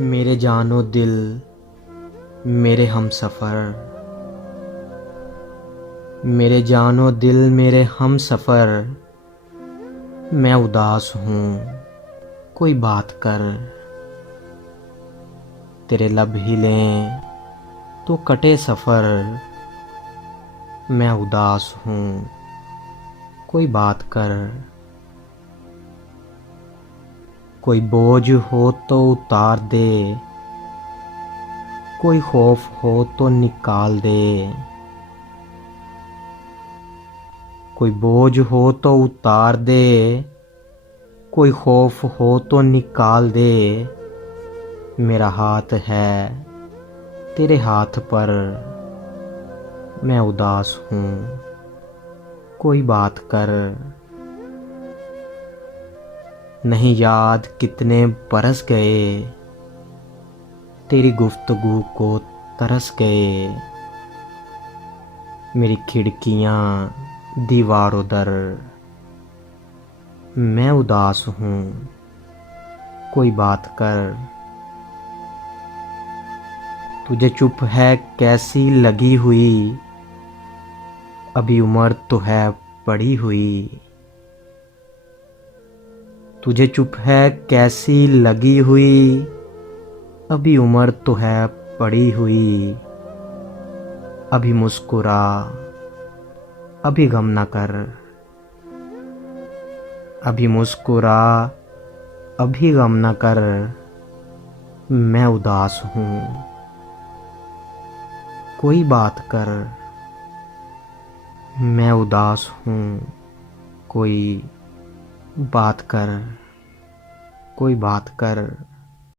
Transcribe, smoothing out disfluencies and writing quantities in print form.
मेरे जानो दिल मेरे हमसफ़र, मेरे जानो दिल मेरे हमसफ़र, मैं उदास हूँ कोई बात कर। तेरे लब हिलें तो कटे सफ़र, मैं उदास हूँ कोई बात कर। कोई बोझ हो तो उतार दे, कोई खौफ हो तो निकाल दे। कोई बोझ हो तो उतार दे, कोई खौफ हो तो निकाल दे। मेरा हाथ है तेरे हाथ पर, मैं उदास हूँ कोई बात कर। नहीं याद कितने बरस गए, तेरी गुफ्तगू को तरस गए। मेरी खिड़कियाँ दीवारों दर, मैं उदास हूँ कोई बात कर। तुझे चुप है कैसी लगी हुई, अभी उम्र तो है पड़ी हुई। तुझे चुप है कैसी लगी हुई, अभी उम्र तो है पड़ी हुई। अभी मुस्कुरा अभी गम न कर, अभी मुस्कुरा अभी गम न कर। मैं उदास हूँ कोई बात कर, मैं उदास हूँ कोई बात कर, कोई बात कर।